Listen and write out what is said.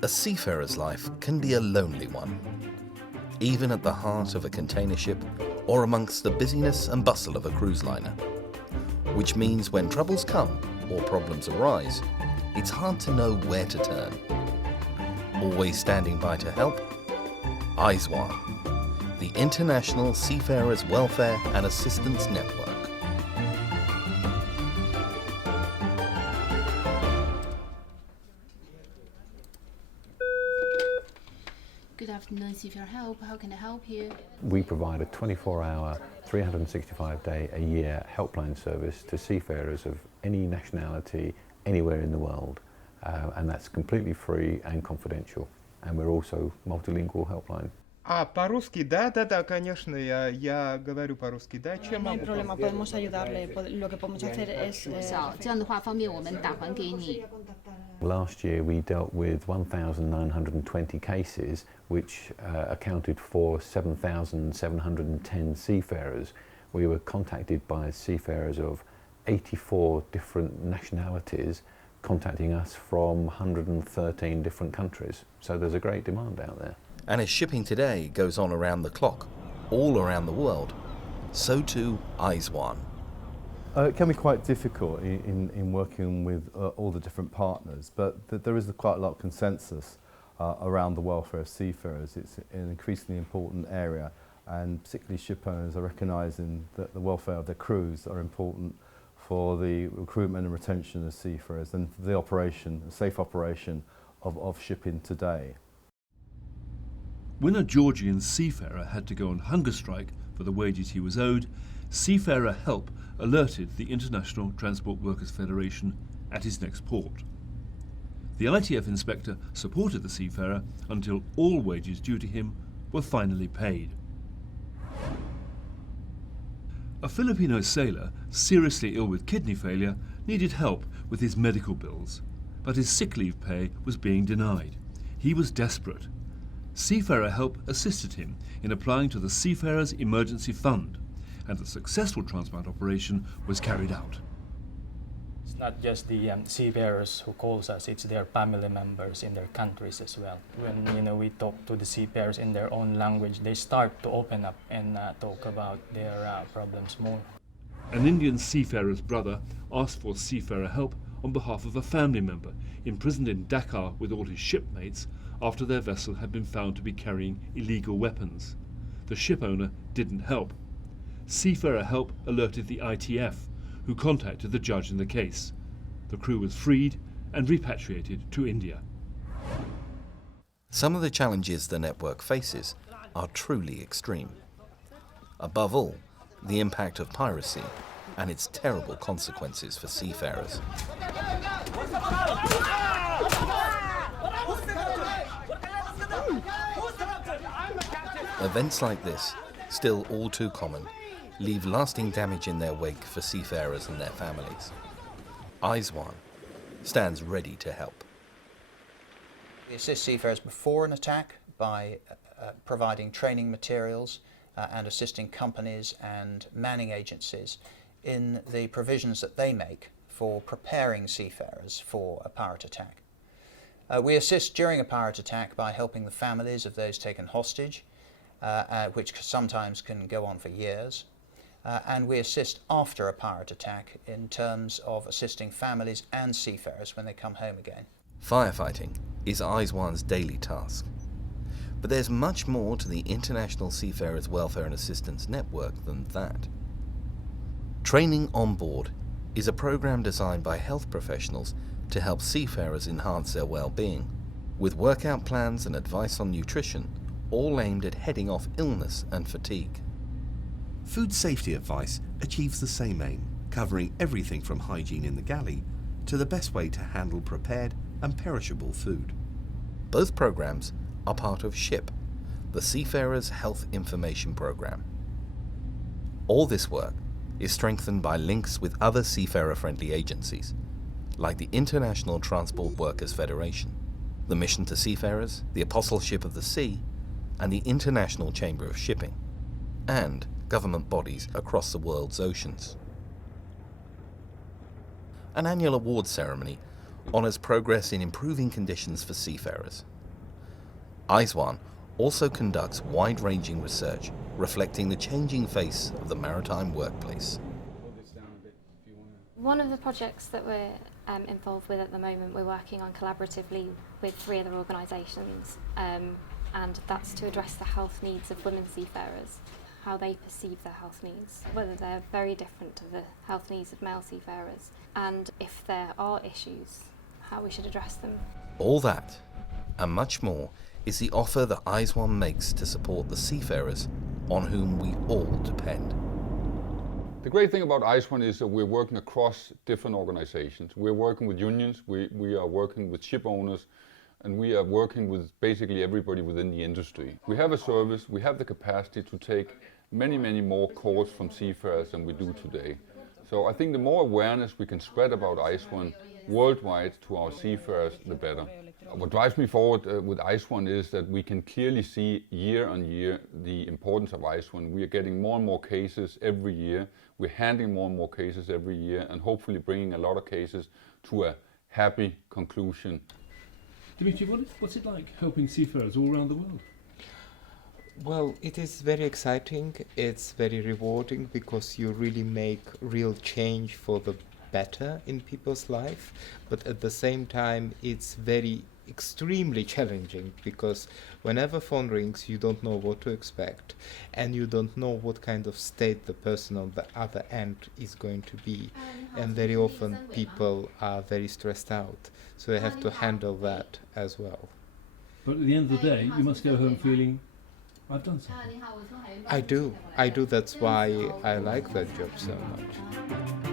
A seafarer's life can be a lonely one, even at the heart of a container ship or amongst the busyness and bustle of a cruise liner. Which means when troubles come or problems arise, it's hard to know where to turn. Always standing by to help? ISWAN, the International Seafarers Welfare and Assistance Network. Good afternoon, Seafarer Help. How can I help you? We provide a 24-hour, 365-day a year helpline service to seafarers of any nationality, anywhere in the world. And that's completely free and confidential. And we're also multilingual helpline. По-русски, да, конечно, я говорю по-русски, да, чем No hay могу problema, помочь? podemos ayudarle. Lo que podemos hacer es... 好，这样的话方便我们打还给你。 Last year we dealt with 1,920 cases, which accounted for 7,710 seafarers. We were contacted by seafarers of 84 different nationalities, contacting us from 113 different countries. So there's a great demand out there. And as shipping today goes on around the clock, all around the world, so too ISWAN. It can be quite difficult in working with all the different partners, but there is quite a lot of consensus around the welfare of seafarers. It's an increasingly important area, and particularly ship owners are recognising that the welfare of their crews are important for the recruitment and retention of seafarers and for the operation, the safe operation of shipping today. When a Georgian seafarer had to go on hunger strike for the wages he was owed, Seafarer Help alerted the International Transport Workers Federation at his next port. The ITF inspector supported the seafarer until all wages due to him were finally paid. A Filipino sailor, seriously ill with kidney failure, needed help with his medical bills, but his sick leave pay was being denied. He was desperate. Seafarer Help assisted him in applying to the Seafarers Emergency Fund, and a successful transplant operation was carried out. It's not just the seafarers who calls us, it's their family members in their countries as well. When we talk to the seafarers in their own language, they start to open up and talk about their problems more. An Indian seafarer's brother asked for Seafarer Help on behalf of a family member imprisoned in Dakar with all his shipmates after their vessel had been found to be carrying illegal weapons. The ship owner didn't help. Seafarer Help alerted the ITF, who contacted the judge in the case. The crew was freed and repatriated to India. Some of the challenges the network faces are truly extreme. Above all, the impact of piracy and its terrible consequences for seafarers. Events like this, still all too common, leave lasting damage in their wake for seafarers and their families. ISWAN stands ready to help. We assist seafarers before an attack by providing training materials and assisting companies and manning agencies in the provisions that they make for preparing seafarers for a pirate attack. We assist during a pirate attack by helping the families of those taken hostage, which sometimes can go on for years. And we assist after a pirate attack in terms of assisting families and seafarers when they come home again. Firefighting is ISWAN's daily task. But there's much more to the International Seafarers Welfare and Assistance Network than that. Training on Board is a program designed by health professionals to help seafarers enhance their well-being, with workout plans and advice on nutrition, all aimed at heading off illness and fatigue. Food safety advice achieves the same aim, covering everything from hygiene in the galley to the best way to handle prepared and perishable food. Both programs are part of SHIP, the Seafarers Health Information Program. All this work is strengthened by links with other seafarer-friendly agencies, like the International Transport Workers Federation, the Mission to Seafarers, the Apostleship of the Sea, and the International Chamber of Shipping, and government bodies across the world's oceans. An annual award ceremony honours progress in improving conditions for seafarers. ISWAN also conducts wide-ranging research reflecting the changing face of the maritime workplace. One of the projects that we're involved with at the moment, we're working on collaboratively with 3 other organisations, and that's to address the health needs of women seafarers, how they perceive their health needs, whether they're very different to the health needs of male seafarers, and if there are issues, how we should address them. All that, and much more, is the offer that ISWAN makes to support the seafarers on whom we all depend. The great thing about ISWAN is that we're working across different organizations. We're working with unions, we are working with ship owners, and we are working with basically everybody within the industry. We have a service, we have the capacity to take many, many more calls from seafarers than we do today. So I think the more awareness we can spread about ISWAN worldwide to our seafarers, the better. What drives me forward with ISWAN is that we can clearly see year on year the importance of ISWAN. We are getting more and more cases every year. We're handling more and more cases every year, and hopefully bringing a lot of cases to a happy conclusion. Dimitri, what's it like helping seafarers all around the world? Well, it is very exciting. It's very rewarding because you really make real change for the better in people's life. But at the same time, it's very extremely challenging because whenever phone rings, you don't know what to expect, and you don't know what kind of state the person on the other end is going to be. And very often people are very stressed out, so you have to handle that as well. But at the end of the day, you must go home feeling, I've done something. I do. That's why I like that job so much.